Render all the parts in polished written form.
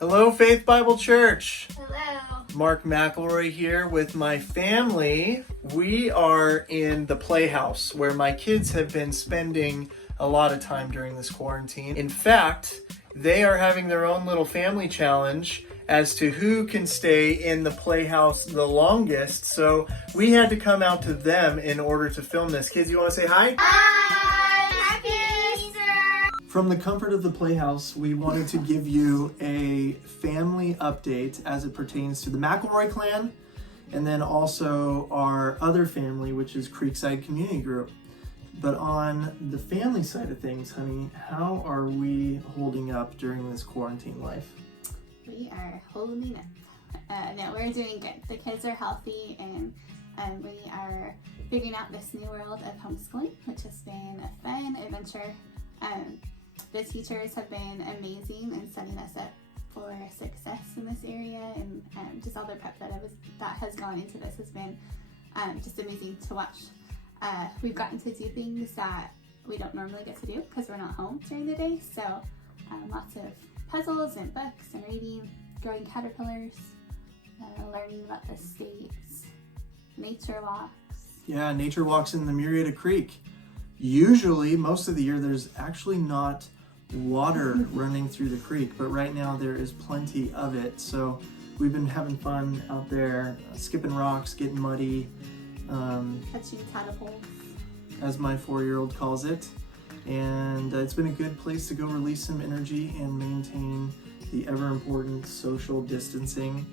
Hello, Faith Bible Church. Hello. Mark McElroy here with my family. We are in the playhouse where my kids have been spending a lot of time during this quarantine. In fact, they are having their own little family challenge as to who can stay in the playhouse the longest. So we had to come out to them in order to film this. Kids, you want to say hi? Hi. Happy Easter. From the comfort of the playhouse, we wanted to give you a family update as it pertains to the McElroy clan, and then also our other family, which is Creekside Community Group. But on the family side of things, honey, how are we holding up during this quarantine life? We are holding up. No, we're doing good. The kids are healthy, and we are figuring out this new world of homeschooling, which has been a fun adventure. The teachers have been amazing in setting us up for success in this area, and just all the prep that has gone into this has been just amazing to watch. We've gotten to do things that we don't normally get to do because we're not home during the day, so lots of puzzles and books and reading, growing caterpillars, learning about the states, nature walks. Yeah, nature walks in the Murrieta Creek. Usually, most of the year, there's actually not water running through the creek, but right now there is plenty of it. So we've been having fun out there, skipping rocks, getting muddy. Touching tadpoles, as my 4-year-old calls it. And it's been a good place to go release some energy and maintain the ever important social distancing.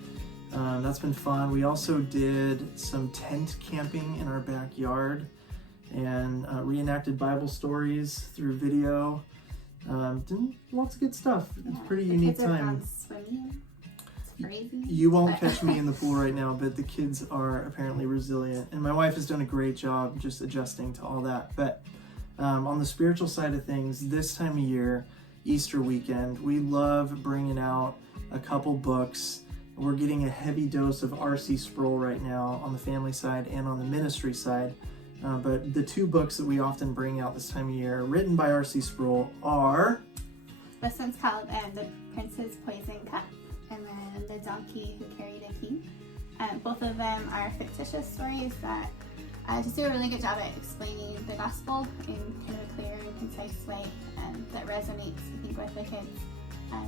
That's been fun. We also did some tent camping in our backyard and reenacted Bible stories through video. Did lots of good stuff. It's a pretty unique kids time. Are gone swimming. It's crazy. You won't catch me in the pool right now, but the kids are apparently resilient. And my wife has done a great job just adjusting to all that. But on the spiritual side of things, this time of year, Easter weekend, we love bringing out a couple books. We're getting a heavy dose of R.C. Sproul right now on the family side and on the ministry side. But the two books that we often bring out this time of year, written by R.C. Sproul, are... This one's called The Prince's Poison Cup, and then The Donkey Who Carried a King. Both of them are fictitious stories that just do a really good job at explaining the gospel in kind of a clear and concise way that resonates, I think, with the kids.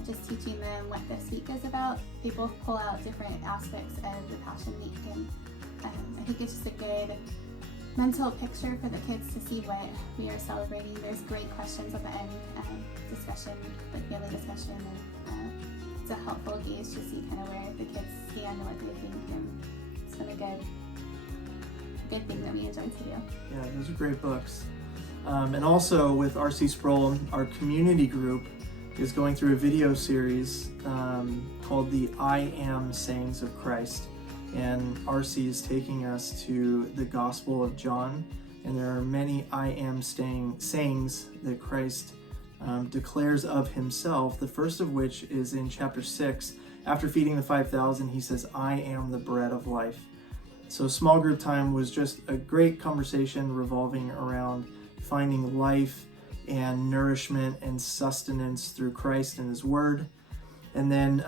Just teaching them what this week is about. They both pull out different aspects of the Passion Week, and I think it's just a good mental picture for the kids to see what we are celebrating. There's great questions at the end, discussion, like family discussion, and it's a helpful gauge to see kind of where the kids stand and what they think, and it's been a good thing that we enjoy to do. Yeah, those are great books. And also with R.C. Sproul, our community group is going through a video series called the I Am Sayings of Christ. And R.C. is taking us to the Gospel of John, and there are many I am sayings that Christ declares of himself, the first of which is in chapter 6. After feeding the 5,000, he says, I am the bread of life. So small group time was just a great conversation revolving around finding life and nourishment and sustenance through Christ and his word. And then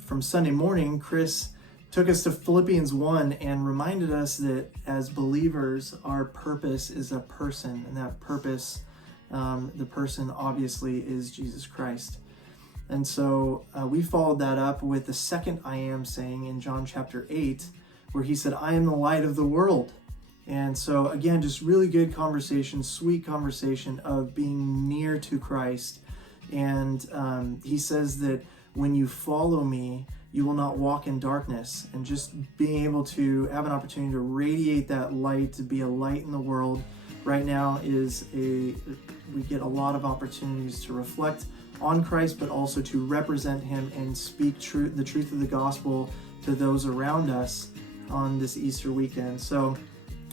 from Sunday morning, Chris took us to Philippians 1 and reminded us that as believers, our purpose is a person, and that purpose, the person obviously is Jesus Christ. And so we followed that up with the second I am saying in John chapter 8, where he said, I am the light of the world. And so again, just really good conversation, sweet conversation of being near to Christ. And he says that when you follow me, you will not walk in darkness, and just being able to have an opportunity to radiate that light, to be a light in the world right now we get a lot of opportunities to reflect on Christ, but also to represent him and speak the truth of the gospel to those around us on this Easter weekend. So,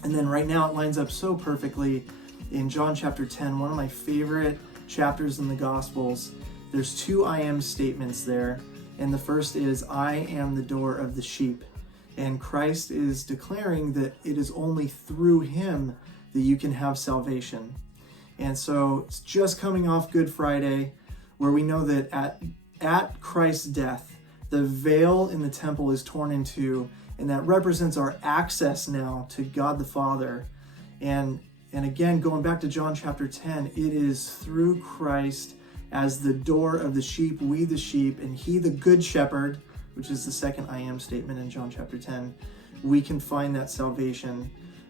and then right now it lines up so perfectly in John chapter 10, one of my favorite chapters in the Gospels. There's two I am statements there. And the first is, I am the door of the sheep. And Christ is declaring that it is only through him that you can have salvation. And so it's just coming off Good Friday, where we know that at Christ's death, the veil in the temple is torn in two, and that represents our access now to God the Father. And again, going back to John chapter 10, it is through Christ as the door of the sheep, we the sheep, and he the good shepherd, which is the second I am statement in John chapter 10, we can find that salvation.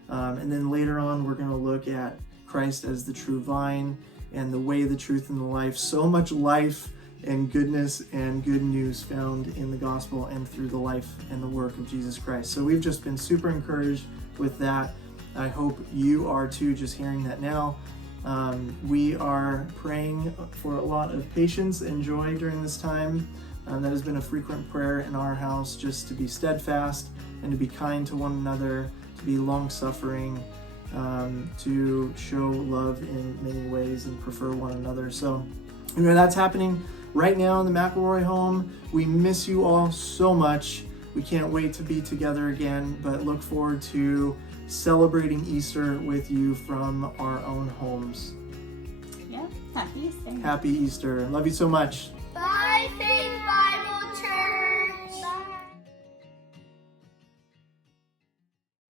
And then later on, we're going to look at Christ as the true vine and the way, the truth, and the life. So much life and goodness and good news found in the gospel and through the life and the work of Jesus Christ. So we've just been super encouraged with that. I hope you are too, just hearing that now. We are praying for a lot of patience and joy during this time. That has been a frequent prayer in our house, just to be steadfast and to be kind to one another, to be long-suffering, to show love in many ways and prefer one another. So, that's happening right now in the McElroy home. We miss you all so much. We can't wait to be together again, but look forward to celebrating Easter with you from our own homes. Yeah, happy Easter. Happy Easter. Love you so much.